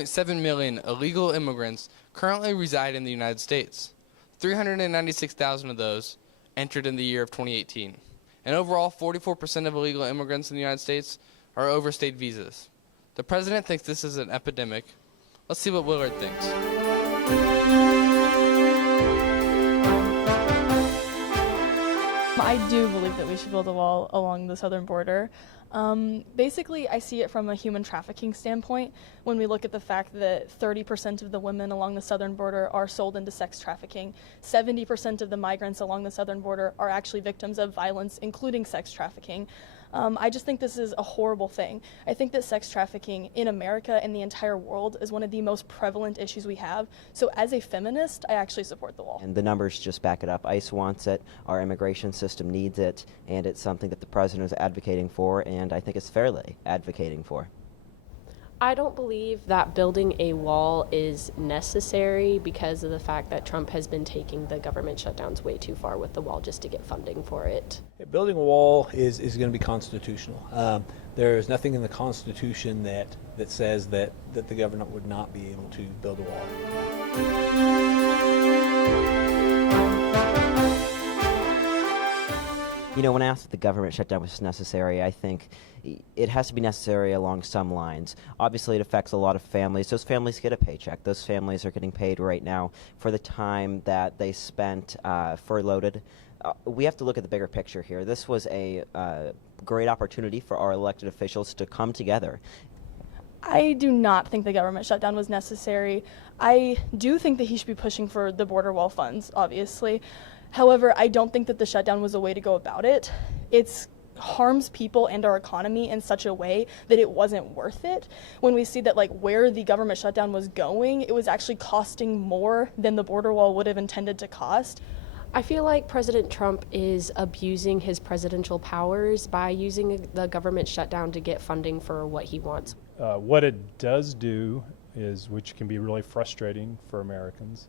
1.7 million illegal immigrants currently reside in the United States. 396,000 of those entered in the year of 2018. And overall, 44% of illegal immigrants in the United States are overstayed visas. The president thinks this is an epidemic. Let's see what Willard thinks. I do believe that we should build a wall along the southern border. Basically, I see it from a human trafficking standpoint when we look at the fact that 30% of the women along the southern border are sold into sex trafficking. 70% of the migrants along the southern border are actually victims of violence, including sex trafficking. I just think this is a horrible thing. I think that sex trafficking in America and the entire world is one of the most prevalent issues we have. So as a feminist, I actually support the wall. And the numbers just back it up. ICE wants it, our immigration system needs it, and it's something that the president is advocating for, and I think is fairly advocating for. I don't believe that building a wall is necessary because of the fact that Trump has been taking the government shutdowns way too far with the wall just to get funding for it. Building a wall is going to be constitutional. There is nothing in the Constitution that says that the government would not be able to build a wall. You know, when asked if the government shutdown was necessary, I think it has to be necessary along some lines. Obviously, it affects a lot of families. Those families get a paycheck. Those families are getting paid right now for the time that they spent furloughed. We have to look at the bigger picture here. This was a great opportunity for our elected officials to come together. I do not think the government shutdown was necessary. I do think that he should be pushing for the border wall funds, obviously. However, I don't think that the shutdown was a way to go about it. It harms people and our economy in such a way that it wasn't worth it. When we see that where the government shutdown was going, it was actually costing more than the border wall would have intended to cost. I feel like President Trump is abusing his presidential powers by using the government shutdown to get funding for what he wants. What it does do is, which can be really frustrating for Americans,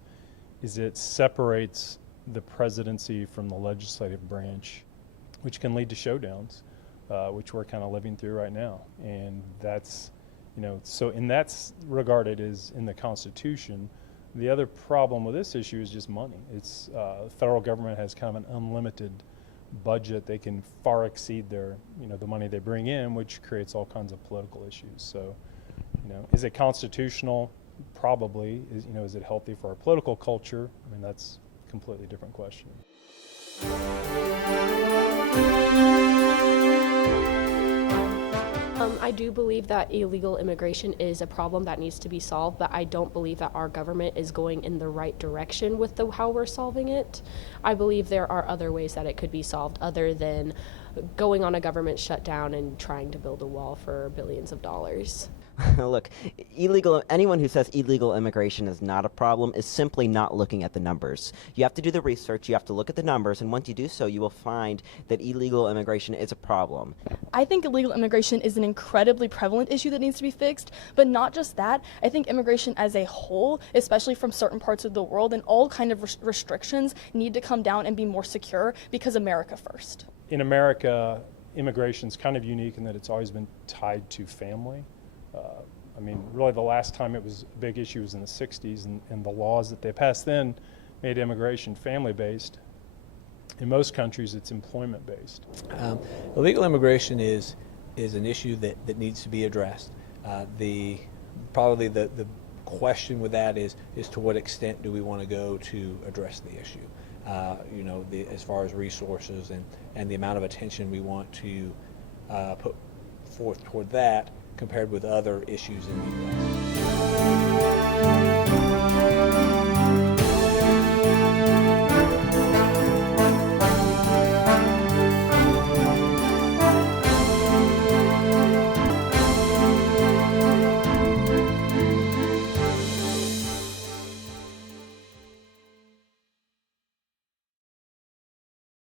is it separates the presidency from the legislative branch, which can lead to showdowns, which we're kind of living through right now. And that's, so in that regard, it is in the Constitution. The other problem with this issue is just money. It's the federal government has kind of an unlimited budget. They can far exceed their, the money they bring in, which creates all kinds of political issues. So, is it constitutional? Probably. Is it healthy for our political culture? I mean, that's a completely different question. I do believe that illegal immigration is a problem that needs to be solved, but I don't believe that our government is going in the right direction with how we're solving it. I believe there are other ways that it could be solved other than going on a government shutdown and trying to build a wall for billions of dollars. Look, anyone who says illegal immigration is not a problem is simply not looking at the numbers. You have to do the research, you have to look at the numbers, and once you do so, you will find that illegal immigration is a problem. I think illegal immigration is an incredibly prevalent issue that needs to be fixed, but not just that. I think immigration as a whole, especially from certain parts of the world, and all kind of restrictions need to come down and be more secure because America first. In America, immigration is kind of unique in that it's always been tied to family. Really the last time it was a big issue was in the 60s, and the laws that they passed then made immigration family-based. In most countries, it's employment-based. Illegal immigration is an issue that needs to be addressed. Probably the question with that is to what extent do we want to go to address the issue? As far as resources and the amount of attention we want to put forth toward that compared with other issues in the U.S.